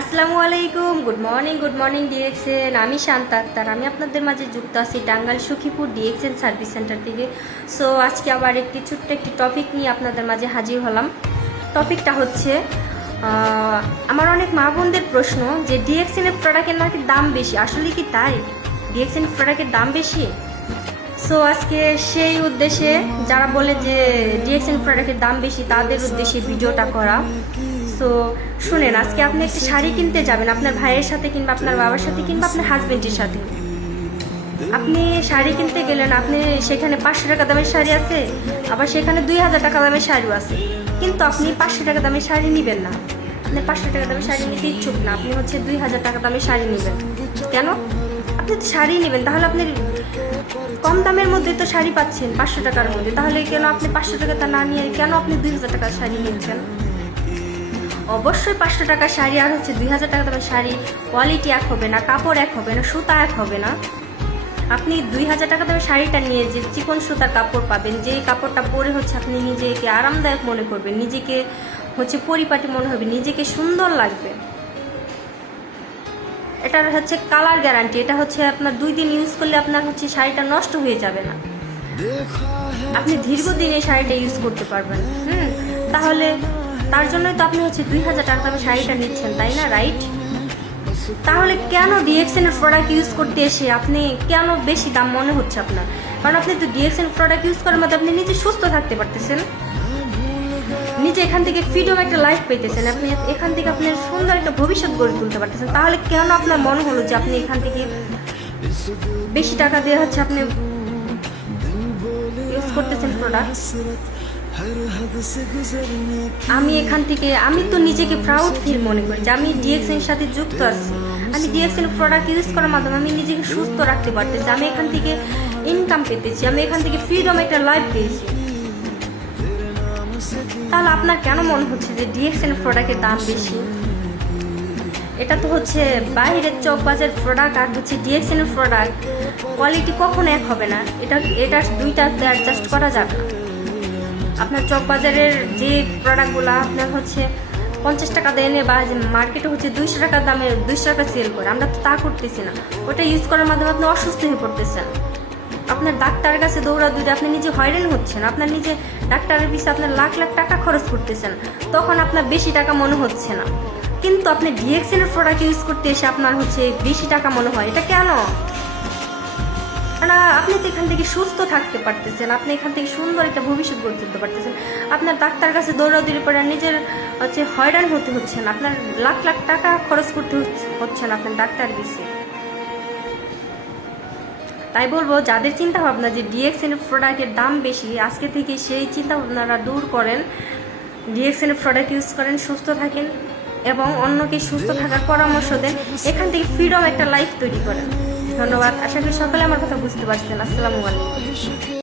আসসালামু আলাইকুম, good morning DXN. আমি শান্তা আক্তার। আমি আপনাদের মাঝে যুক্ত আছি Tangail Sakhipur DXN service centre থেকে। সো আজকে আবার ছোট্ট একটি টপিক নিয়ে আপনাদের মাঝে হাজির হলাম। টপিকটা হচ্ছে আমার অনেক মা বোনদের প্রশ্ন যে ডিএক্সএনের প্রোডাক্টের নাকি দাম বেশি, আসলে কি তাই? ডিএক্সএন প্রোডাক্টের দাম বেশি? সো আজকে সেই উদ্দেশ্যে যারা বলে যে ডিএক্সএন প্রোডাক্টের দাম বেশি তাদের উদ্দেশ্যে ভিডিওটা করা। সো শুনেন, আজকে আপনি একটি শাড়ি কিনতে যাবেন আপনার ভাইয়ের সাথে কিংবা আপনার বাবার সাথে কিংবা আপনার হাজবেন্ডের সাথে। আপনি শাড়ি কিনতে গেলেন, আপনি সেখানে 500 টাকা দামের শাড়ি আছে, আবার সেখানে 2000 টাকা দামের শাড়িও আছে, কিন্তু আপনি 500 টাকা দামের শাড়ি নেবেন না। আপনি 500 টাকা দামের শাড়ি নিতে ইচ্ছুক না, আপনি 2000 টাকা দামের শাড়ি নেবেন। কেন? আপনি তো শাড়ি নেবেন, তাহলে আপনি কম দামের মধ্যে তো শাড়ি পাচ্ছেন 500 টাকার মধ্যে, তাহলে কেন আপনি 500 টাকা না নিয়ে কেন আপনি 2000 টাকার শাড়ি নিচ্ছেন? অবশ্যই 500 টাকার শাড়ি আর 2000 টাকা দামের শাড়ি কোয়ালিটি এক হবে না, কাপড় এক হবে না, সুতা এক হবে না। আপনি 2000 টাকা দামের শাড়িটা নিয়ে যে চিকন সুতার কাপড় পাবেন, যে কাপড়টা পরে আপনি নিজেকে আরামদায়ক মনে করবেন, নিজেকে পরিপাটি মনে হবে, নিজেকে সুন্দর লাগবে। এটার কালার গ্যারান্টি, এটা আপনার 2 দিন ইউজ করলে আপনার শাড়িটা নষ্ট হয়ে যাবে না, আপনি দীর্ঘদিন এই শাড়িটা ইউজ করতে পারবেন। তাহলে তার জন্যই তো আপনি 2000 টাকা দামের শাড়িটা নিচ্ছেন, তাই না? রাইট? তাহলে কেন ডিএক্সএন এর প্রোডাক্ট ইউজ করতে এসে আপনি কেন বেশি দাম মনে হচ্ছে আপনার? কারণ আপনি তো ডিএক্সএন প্রোডাক্ট ইউজ করার মধ্যে আপনি নিজে সুস্থ থাকতে পারতেছেন, নিজে এখান থেকে ফ্রিডম একটা লাইফ পেতেছেন, আপনি এখান থেকে আপনার সুন্দর একটা ভবিষ্যৎ গড়ে তুলতে পারতেছেন। তাহলে কেন আপনার মনে হলো যে আপনি এখান থেকে বেশি টাকা দিয়ে আপনি ইউজ করতেছেন প্রোডাক্ট? আমি তো নিজেকে প্রাউড ফিল মনে করি যে আমি ডিএক্সএন এর সাথে যুক্ত আছি। আমি ডিএক্সএন প্রোডাক্ট ইউজ করার মাধ্যমে আমি নিজেকে সুস্থ রাখতে পারতেছি, আমি এখান থেকে ইনকাম পেতেছি, আমি এখান থেকে ফ্রিডম একটা লাইফ পেয়েছি। তাহলে আপনার কেন মনে হচ্ছে যে ডিএক্সএন প্রোডাক্টের দাম বেশি? এটা তো বাইরের চকবাজের প্রোডাক্ট আর ডিএক্সএন এর প্রোডাক্ট কোয়ালিটি কখনো এক হবে না, এটা দুইটা অ্যাডজাস্ট করা যাবে না। আপনার চকবাজারের যে প্রোডাক্টগুলো আপনার 50 টাকা দিয়ে এনে বা মার্কেটে 200 টাকা দামে 200 টাকা সেল করে, আমরা তো তা করতেছি না। ওটা ইউজ করার মাধ্যমে আপনি অসুস্থ হয়ে পড়তেছেন, আপনার ডাক্তারের কাছে দৌড়াদৌড়ি, আপনি নিজে হয়রান হচ্ছেন, আপনার নিজে ডাক্তারের পিছনে আপনার লাখ লাখ টাকা খরচ করতেছেন, তখন আপনার বেশি টাকা মনে হচ্ছে না। কিন্তু আপনি ডিএক্সএন এর প্রোডাক্ট ইউজ করতে এসে আপনার বেশি টাকা মনে হয়, এটা কেন? আপনি তো এখান থেকে সুস্থ থাকতে পারতেছেন, আপনি এখান থেকে সুন্দর একটা ভবিষ্যৎ গড়ে তুলতে পারতেছেন, আপনার ডাক্তার কাছে দৌড়াদৌড়ি করে নিজের হয়রান হতে হচ্ছে না, আপনার লাখ লাখ টাকা খরচ করতে হচ্ছে না আপনার ডাক্তার পিছে। তাই বলবো, যাদের চিন্তা ভাবনা যে ডিএক্সএন এর প্রোডাক্টের দাম বেশি, আজকে থেকে সেই চিন্তা ভাবনারা দূর করেন, ডিএক্সএন এর প্রোডাক্ট ইউজ করেন, সুস্থ থাকেন এবং অন্যকে সুস্থ থাকার পরামর্শ দেন, এখান থেকে ফ্রিডম একটা লাইফ তৈরি করেন। ধন্যবাদ। আশা করি সকলে আমার কথা বুঝতে পারছেন। আসসালামু আলাইকুম।